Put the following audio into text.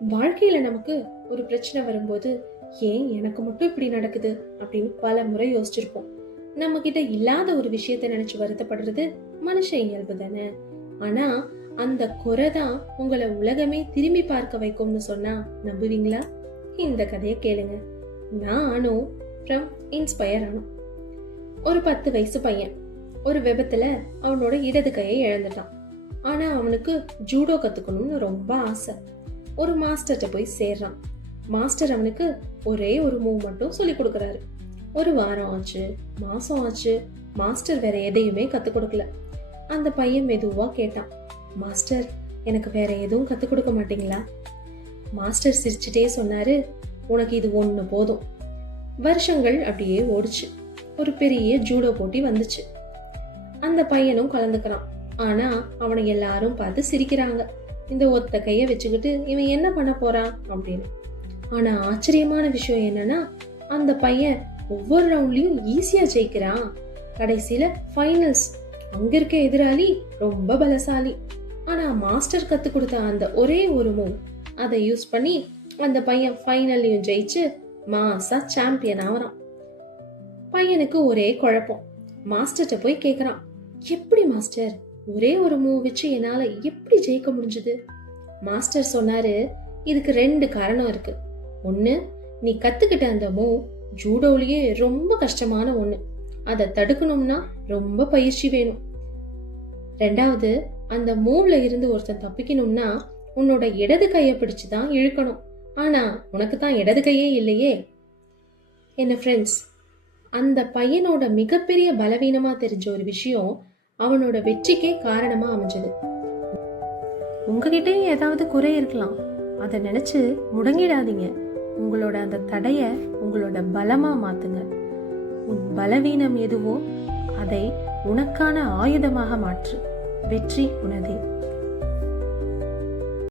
வாழ்க்கையில நமக்கு ஒரு பிரச்சனை வரும்போது ஏன் எனக்கு மட்டும் இப்படி நடக்குது அப்படின்னு பல முறை யோசிச்சிருப்போம். நம்ம கிட்ட இல்லாத ஒரு விஷயத்த நினைச்சு வருத்தப்படுறது மனுஷ இயல்பு தானே. ஆனா அந்த குறைதான் உங்களை உலகமே திரும்பி பார்க்க வைக்கும்னு சொன்னா நம்புவீங்களா? இந்த கதையை கேளுங்க. நான் அனு ஃப்ரம் இன்ஸ்பயர் அனு. ஒரு 10 வயசு பையன் ஒரு விபத்துல அவனோட இடது கையை இழந்துட்டான். ஆனா அவனுக்கு ஜூடோ கத்துக்கணும்னு ரொம்ப ஆசை. ஒரு மாஸ்டர்கிட்ட போய் சேர்றான். மாஸ்டர் அவனுக்கு ஒரே ஒரு மூவ் மட்டும் சொல்லி கொடுக்கறாரு. ஒரு வாரம் ஆச்சு, மாசம் ஆச்சு, மாஸ்டர் வேற எதையுமே கத்து கொடுக்கல. அந்த பையன் மெதுவா கேட்டான், மாஸ்டர் எனக்கு வேற எதுவும் கத்து கொடுக்க மாட்டீங்களா? மாஸ்டர் சிரிச்சுட்டே சொன்னாரு, உனக்கு இது ஒண்ணு போதும். வருஷங்கள் அப்படியே ஓடுச்சு. ஒரு பெரிய ஜூடோ போட்டி வந்துச்சு. அந்த பையனும் கலந்துக்கிறான். ஆனா அவனை எல்லாரும் பார்த்து சிரிக்கிறாங்க. இந்த ஒத்த கைய வச்சுக்கிட்டு இவன் என்ன பண்ண போறான் அப்படின்னு. ஆனா ஆச்சரியமான விஷயம் என்னன்னா, அந்த பையன் ஒவ்வொரு ரவுண்ட்லயும் ஈஸியா ஜெயிக்கிறான். கடைசியில ஃபைனல்ஸ். அங்க இருக்க எதிராளி ரொம்ப பலசாலி. ஆனா மாஸ்டர் கத்து கொடுத்த அந்த ஒரே ஒரு மூவ், அதை யூஸ் பண்ணி அந்த பையன் ஃபைனல்லையும் ஜெயிச்சு மாசா சாம்பியன் ஆவறான். பையனுக்கு ஒரே குழப்பம். மாஸ்டர்கிட்ட போய் கேக்குறான், எப்படி மாஸ்டர் ஒரே ஒரு மூவ் வச்சு என்னால எப்படி ஜெயிக்க முடிஞ்சது? மாஸ்டர் சொன்னாரு, இதுக்கு 2 காரணம் இருக்கு. ஒண்ணு, நீ கத்துக்கிட்ட அந்த மூவ் ஜூடோலயே ரொம்ப கஷ்டமான ஒண்ணு. அதை தடுக்கணும்னா ரொம்ப பயிற்சி வேணும். 2வது, அந்த மூவ்ல இருந்து ஒருத்தன் தப்பிக்கணும்னா உன்னோட இடது கையை பிடிச்சுதான் இழுக்கணும். ஆனா உனக்கு தான் இடது கையே இல்லையே. என்ன ஃப்ரெண்ட்ஸ், அந்த பையனோட மிகப்பெரிய பலவீனமா தெரிஞ்ச ஒரு விஷயம் அவனோட வெற்றிக்கே காரணமா அமைஞ்சது. உங்ககிட்டயும் ஏதாவது குறை இருக்கலாம், அதை நினைச்சு முடங்கிடாதீங்க. உங்களோட அந்த தடைய உங்களோட பலமா மாத்துங்க. உன் பலவீனம் எதுவோ அதை உனக்கான ஆயுதமாக மாற்று. வெற்றி உனதே.